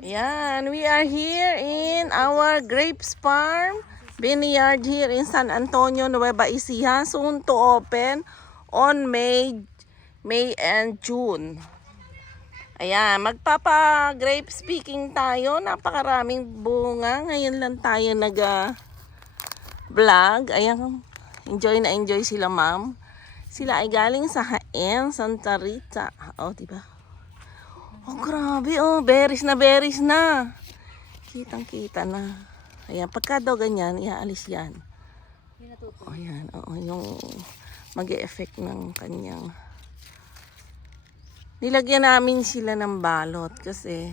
Ayan, we are here in our grapes farm, vineyard here in San Antonio, Nueva Ecija, soon to open on May and June. Ayan, magpapa-grape speaking tayo, napakaraming bunga. Ngayon lang tayo nag-vlog. Ayan, enjoy sila ma'am. Sila ay galing sa Jaén, Santa Rita. O, diba? Oh, grabe oh. Berries na. Kitang-kita na. Ayan, pagka daw ganyan, iaalis yan. O, yan. Oo, yung mag-e-effect ng kanyang... Nilagyan namin sila ng balot kasi...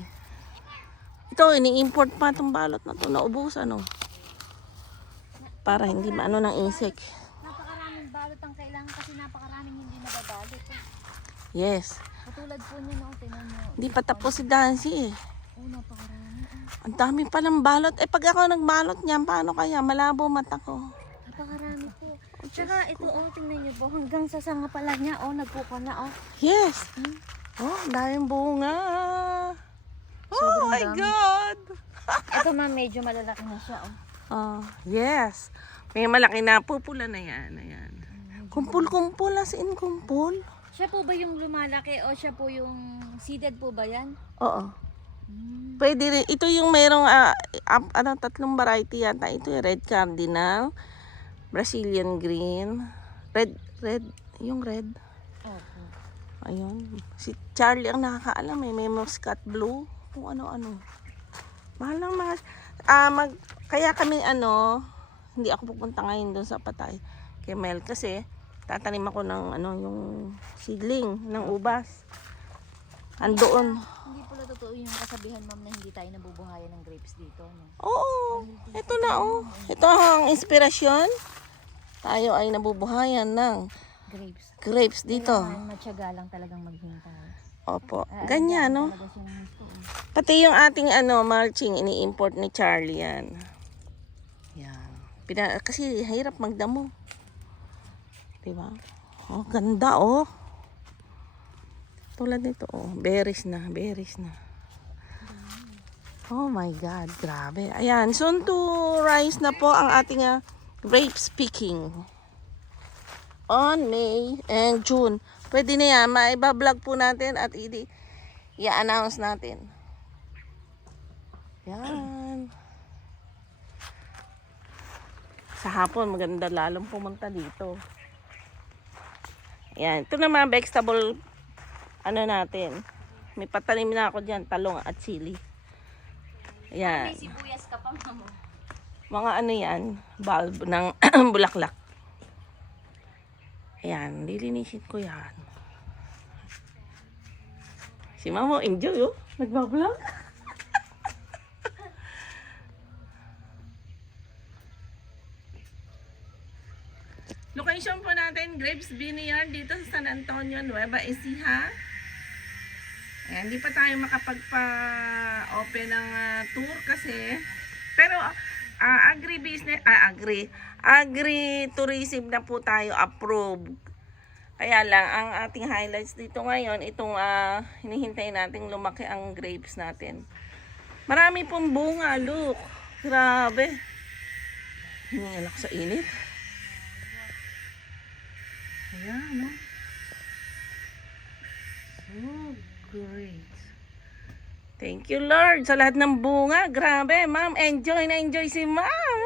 Ito, ini-import pa itong balot na ito. Naubusan, oh. Para hindi maano ng insect. Napakaraming balot ang kailangan kasi napakaraming hindi nababalot. Yes. Katulad po niya noong tingnan mo. Hindi pa tapos si Dancy eh. Oh, napakarami. Ang dami palang balot. Eh pag ako nagbalot niyan, paano kaya? Malabo mata ko. Napakarami po. Tsaka ito, oh, tingnan niyo po. Hanggang sa sanga pala niya, oh, nagpupa na, oh. Yes. Oh, daming bunga. Oh Sobrang my dami. God. Ito ma'am, medyo malalaki na siya, oh. Oh, yes. May malaki na. Pupula na yan. Ayan. Kumpul-kumpul. As in kumpul. Siya po ba yung lumalaki o siya po yung seeded po ba yan? Oo. Pwede rin. Ito yung merong tatlong variety yata. Ito yung red cardinal, Brazilian green, red, yung red. Opo. Ayun. Si Charlie ang nakakaalam eh. May muscat blue. Kung ano-ano. Mahal lang mga... kaya kami hindi ako pupunta ngayon doon sa Patay. Kay Mel kasi tatanim ako ng yung seedling ng ubas. Andoon. Hindi pala totoo yung kasabihan ma'am na hindi tayo nabubuhayan ng grapes dito, no? Oo. Ito na oh. Ito ang inspirasyon. Tayo ay nabubuhayan ng grapes dito. Kailangan matyaga lang talagang maghintay. Opo. Ganyan, no? Talaga siya ng gusto, eh. Pati yung ating mulching, ini-import ni Charlie yan. Yan. Kasi hirap magdamo. Diba? Oh, ganda oh. Tulad nito oh. Berries na. Oh my God, grabe. Ayan, soon to rise na po ang ating grapes picking. On May and June. Pwede na yan, maiba-vlog po natin at i-announce natin. Yan. Sa hapon, maganda lalong pumunta dito. Yan. Ito naman, vegetable, natin. May patanim na ako dyan, talong at sili. Yan. May sibuyas ka pa ma'am. Mga yan, bulb ng bulaklak. Ayan, lilinisin ko yan. Si Mamo, enjoy oh. Nagbablog. Location po natin, Grapes Vineyard dito sa San Antonio, Nueva Ecija. Ayan, hindi pa tayo makapagpa-open ng tour kasi. Pero agri-tourism na po tayo approved. Kaya lang, ang ating highlights dito ngayon, itong hinihintay natin lumaki ang grapes natin. Marami pong bunga, look. Grabe. Hiningal ako sa init. Ayan, no? Oh, great. Thank you, Lord, sa lahat ng bunga. Grabe, ma'am. Enjoy si ma'am.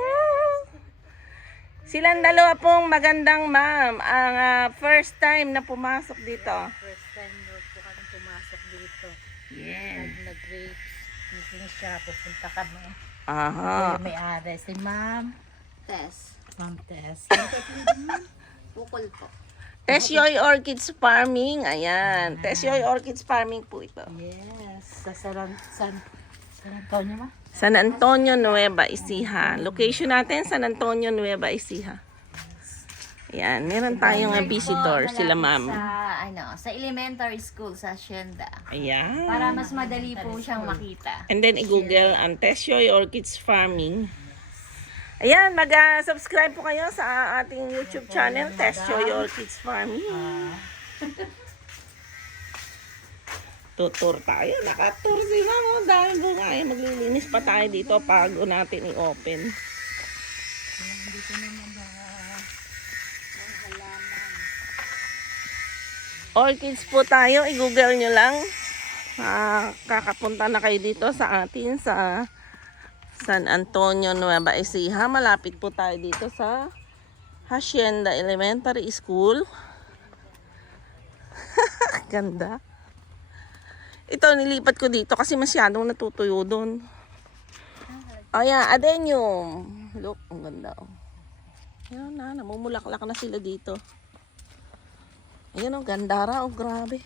Silang dalawa pong magandang ma'am. Ang first time na pumasok dito. First time po kami pumasok dito. Yeah. Nag-grapes. Meeting siya. Pupunta kami. Aha. May ari si Ma'am Tess. Ma'am Tess. Bukol po. Tesyoy Orchids Farming. Ayan. Tesyoy Orchids Farming po ito. Yes. Sa San Antonio ma? San Antonio, Nueva Ecija. Location natin, San Antonio, Nueva Ecija. Ayan. Meron tayong visitor. Sila ma'am. Sa elementary school sa Hacienda. Ayan. Para mas madali po siyang makita. And then i-google ang Tesyoy Orchids Farming. Ayan, mag-subscribe po kayo sa ating YouTube channel, Tesyoy Orchids Farming. Tutur tayo. Nakatur si ma'am. Oh, dahil bunga. Ay, maglilinis pa tayo dito bago natin i-open. Dito naman mga halaman. Orchids po tayo. I-google nyo lang. Kakapunta na kayo dito sa atin sa San Antonio, Nueva Ecija. Malapit po tayo dito sa Hacienda Elementary School. Ganda. Ito, nilipat ko dito kasi masyadong natutuyo doon. Ayan, adenium. Look, ang ganda. Oh. Ayan na, namumulaklak na sila dito. Ayan, ang ganda ra. Oh, grabe.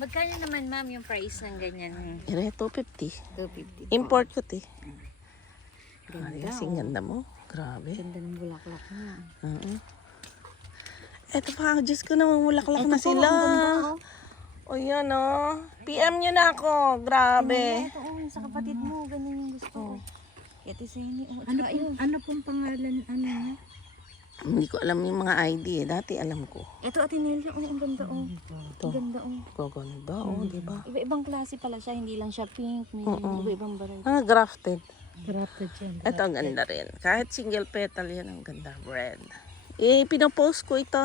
Magkano naman ma'am yung price ng ganyan? Ere, 250. 250. Import ko, te. Ganda, Ay, kasing ganda mo. Grabe. Ganda ng bulaklak niya. Eto pa, Diyos ko, namumulaklak na Ito po, sila. ang ganda, oh. O yan, oh. PM nyo na ako. Grabe. Ito, oh, sa kapatid mo, ganyan yung gusto ko. Ito sa inyo. Oh, Ano pong pangalan, ano niya? Hindi ko alam yung mga ID eh. Dati alam ko. Ito, Atenelio, oh, ang ganda, oh. Ito. Ang ganda, oh. Gaganda, oh, di ba? Iba-ibang klase pala siya, hindi lang siya pink, may iba-ibang variety. Grafted. Grafted yan. Ito, ang ganda rin. Kahit single petal yan, ang ganda. Red. Pinopost ko ito.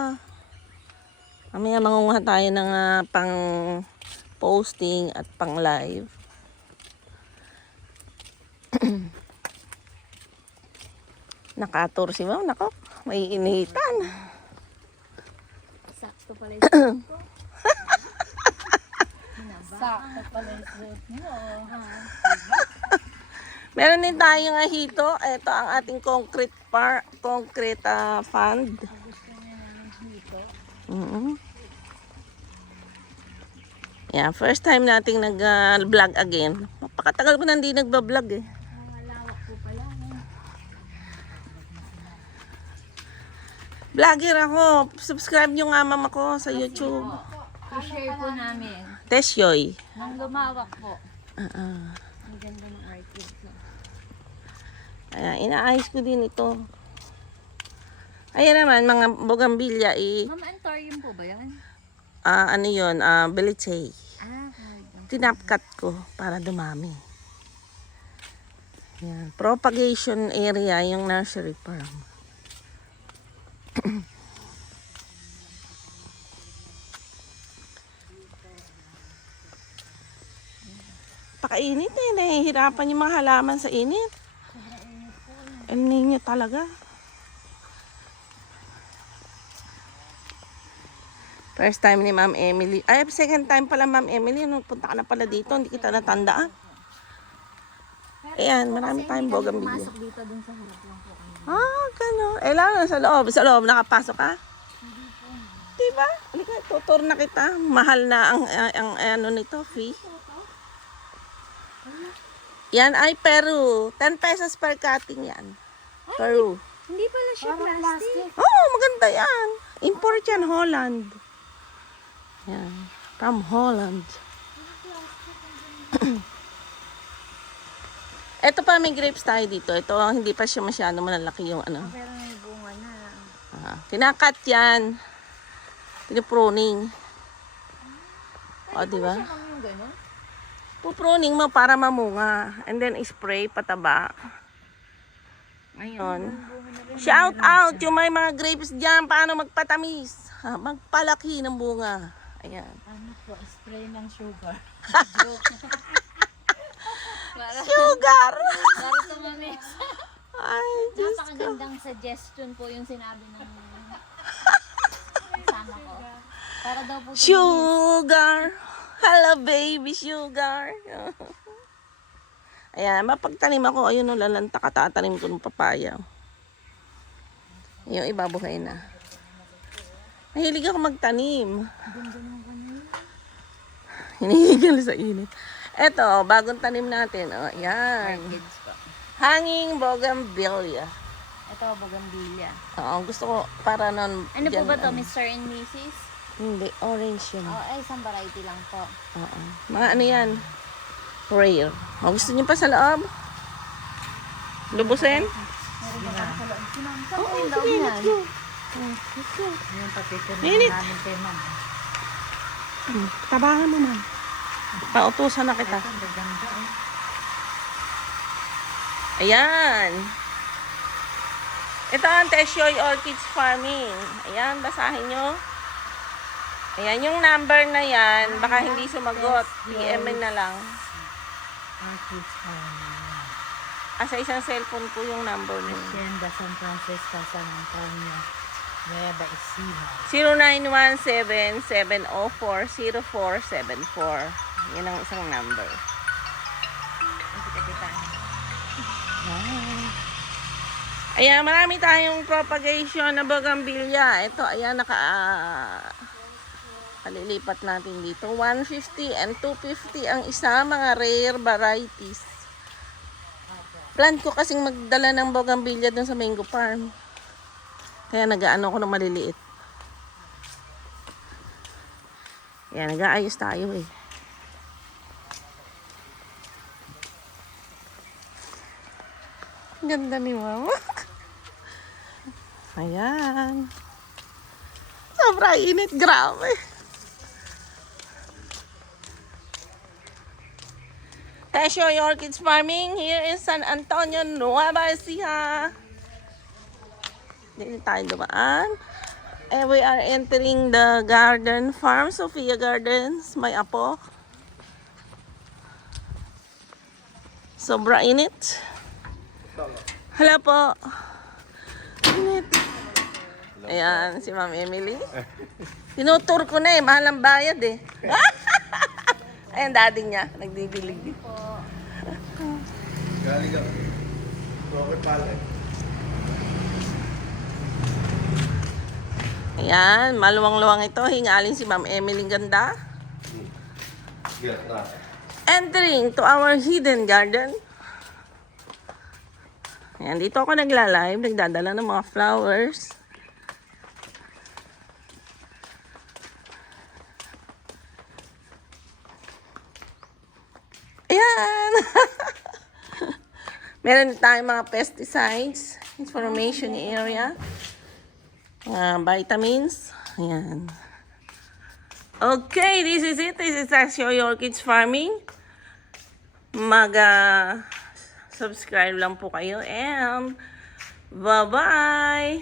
Mamaya mangunguha tayo ng pang posting at pang live. Nakatur si ma'am. Nako, may initan. Sakto pala yung suot ko. Sakto pala yung suot niyo. Meron din tayong ahito. Ito ang ating concrete fund. Yeah, first time nating nag-vlog again. Napakatagal ko na hindi nagba-vlog eh. Malawak po pala. Vlogger ako. Subscribe nyo nga mama ko sa YouTube. I-share po namin. Tesyoy. Nang lumawak po. Ang ganda ng orchids. Ayan, inaayos ko din ito. Ayan naman, mga bougainvillea Ma'am, anthurium po ba yan? ano yun, belichay. Pardon. Tinapkat ko para dumami. Yan. Propagation area yung nursery farm. Pakainit eh. Nahihirapan yung mga halaman sa init. El Niño talaga. First time ni Ma'am Emily. Ay, second time pala Ma'am Emily. Nung punta ka na pala dito, hindi kita natandaan. Ayan, marami tayong bougainvillea. Masok dito dun sa harap lang po kami. Gano'n. Eh, lang sa loob. Sa loob, nakapasok ka? Diba? Halika, tutor na kita. Mahal na ang ano nito, fee. Yan ay Peru. 10 pesos per cutting yan. Peru. Hindi pala siya plastic. Oh, maganda yan. Import yan, Holland. Yan. From Holland. Ito pa, may grapes tayo dito. Ito, hindi pa siya masyado malalaki yung ano. Pero may bunga na. Kinakat yan. Pinupruning. O, diba? Siya kami yung gano'n? Pupruning mo para mamunga. And then, spray, pataba. Ngayon. Shout out yung may mga grapes dyan. Paano magpatamis? Magpalaki ng bunga. Ayan. Ano po, spray ng sugar. Sugar! Para tumamis. Ay, Diyos ko. Napakagandang suggestion po yung sinabi ng kasama ko. Para daw po Sugar! Hello, baby sugar! Ayan, mapagtanim ako. Ayun, no, lalanta ka. Tatanim ko ng papaya. Yung iba buhay na. Mahilig ako magtanim. Hinihigal sa init. Eto, bagong tanim natin. O, ayan. kids po. Hanging bougainvillea. Ito, bougainvillea. Oo, gusto ko para nun. Ano po dyan, ba to, Mr. and Mrs.? Hindi, orange yun. Isang variety lang po. Oo. Mga ano yan? Rare. O, gusto niyo pa sa loob? Lubusin? Oo, sige, let's go. Yung papito na Minute. namin kay ma'am. Tabangan mo, man. Pautusan na kita. Ang ganda eh. Ayan. Ito ang Teshoy Orchids Farming. Ayan, basahin nyo. Ayan, yung number na yan, baka hindi sumagot. PM na lang. Orchids Farming. Sa isang cellphone ko yung number mo. Hacienda San Francisco, San Antonio, Nueva Ecija. 0917-704-0474. Yan ang isang number. Ayan, marami tayong propagation na bougainvillea. Ito, ayan, palilipat natin dito. 150 and 250 ang isa, mga rare varieties. Plan ko kasing magdala ng bougainvillea dun sa mango farm. Kaya nag-aano ko ng maliliit. Ayan, nag-aayos tayo eh. Ganda ni Mama. Ayan. Sobrang init, grabe. Teshoy Orchids Farming here in San Antonio, Nueva Ecija. Dito tayo dumaan. And we are entering the garden farm, Sophia Gardens. May apo. Sobra init. Hala po. Init. Ayan, si Ma'am Emily. Tinutur ko na eh, mahal ang bayad eh. Ayan, daddy niya, nagdidilig. Galing ka. Rocket pallet. Ayan, maluwang-luwang ito. Hingaling si Ma'am Emily ganda. Entering to our hidden garden. Ayan, dito ako nagla-live, nagdadala ng mga flowers. Ayan! Meron tayong mga pesticides, information area, mga vitamins. Ayan. Okay, this is it. This is Teshoy Orchids Farming. Subscribe lang po kayo and bye-bye!